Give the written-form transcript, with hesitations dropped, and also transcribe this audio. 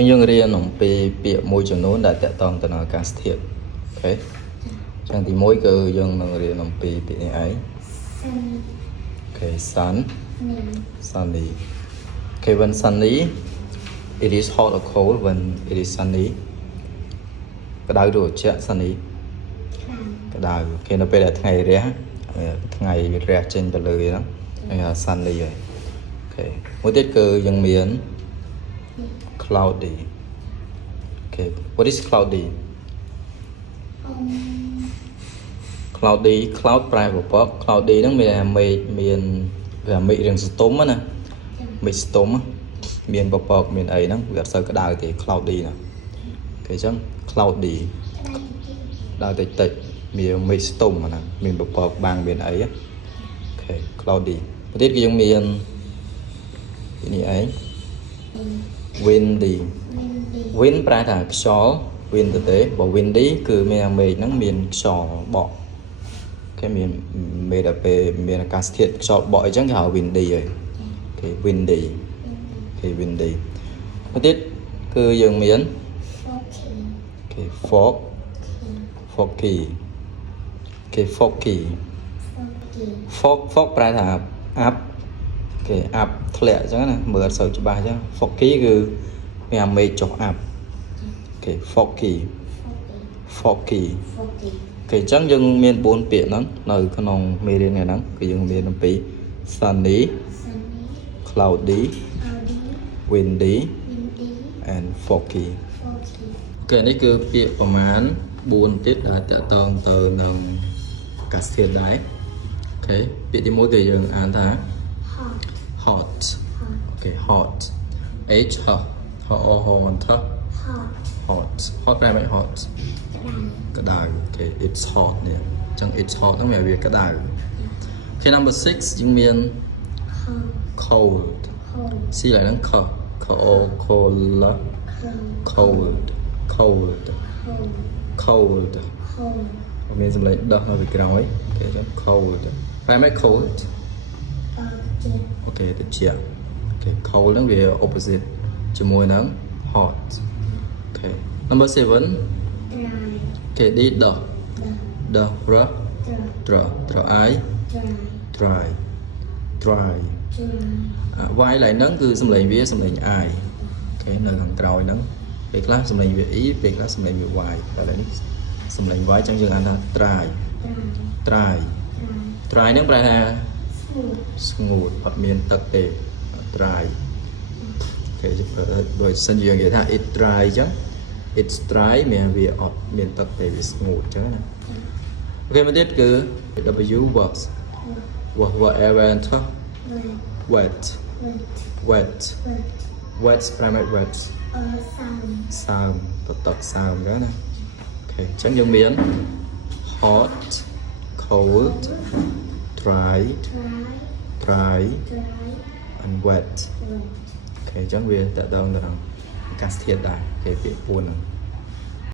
ចឹងយើងរៀនអំពីពាក្យមួយចំនួនដែលតាក់ទងទៅនឹងអាកាសធាតុអូខេចឹងទី1គឺយើងនឹងរៀនអំពីពាក្យនេះឯងអូខេ sunny okay when sunny it is hot or cold when it is sunny ក្តៅឬត្រជាក់ sunny ក្តៅគេនៅពេលដែលថ្ងៃរះថ្ងៃរះចេញទៅលើហ្នឹងគេហៅ sunny ហើយអូខេមួយទៀតគឺយើងមាន cloudy okay what is cloudy cloud ប្រែពពក cloudy ហ្នឹងមានមេឃមានវាមេឃរាងស្ទុំណាមេឃស្ទុំមានពពកមានអីហ្នឹងវាអត់សូវក្តៅទេ cloudy ណាគេអញ្ចឹង cloudy ដល់តិចមានមេឃស្ទុំណាមានពពកបាំងមានអីអូខេ cloudy ប្រទៀតគឺយើងមាននេះឯង windy wind ប្រែថាខ្យល់ wind ទៅទេបើ windy គឺមានមេឃហ្នឹងមានខ្យល់បក់គេមានមេដល់ពេលមានអាកាសធាតុខ្យល់បក់អីចឹងគេហៅ windy ហើយគេ windy គេ windy មួយទៀតគឺយើងមានគេ foggy គេ fog ប្រែថាអាប់គេអាប់ធ្លាក់អញ្ចឹងណាមើលអត់សូវច្បាស់អញ្ចឹង foggy គឺមានអាមេឃចុះអាប់គេ foggy គេអញ្ចឹងយើងមាន4ពាក្យហ្នឹងនៅក្នុងមេរៀននេះហ្នឹងគឺយើងមានអំពី sunny cloudy windy and foggy គេនេះគឺពាក្យប្រមាណ4ទៀតដែលតាក់ទងទៅនឹងអាកាសធាតុដែរអូខេពាក្យទី1គឺយើងអានថា hot អូខេ hot h hot hot ប្រែមក hot ក្តៅអូខេ it's hot នេះអញ្ចឹង it's hot ហ្នឹងវាក្តៅអូខេ number 6យើងមាន cold ស៊ីឡើងហ្នឹង cold មានសម្លេងដោះនៅពីក្រោយអូខេអញ្ចឹង cold ប្រែមក cold អូខេត្រជាក់អូខេ cold ហ្នឹងវា opposite ជាមួយនឹង hot អូខេ number 7 គេឌីដោះត្រអាយ dry វាយឡើងហ្នឹងគឺសម្លេងវាសម្លេងអាយអូខេនៅខាងក្រោយហ្នឹងពេលខ្លះសម្លេងវាអ៊ីពេលខ្លះសម្លេងវាវាយតែឥឡូវនេះសម្លេងវាយចឹងយើងអានថា dry ហ្នឹងប្រែថាស្ងួតអត់មានទឹកទេ dry គេបើសិនយើងនិយាយថា it dry ចឹង it's dry មានវាអត់មានទឹកទេវាស្ងួតចឹងណាអូខេមួយទៀតគឺ w works whatever and wet ប្រែមក wet សើមទឹកសើមចឹងណាអូខេអញ្ចឹងយើងមាន hot cold dry and wet អូខេអញ្ចឹងវាតើតើនឹងអាកាសធាតុដែរគេពាក្យ4ហ្នឹង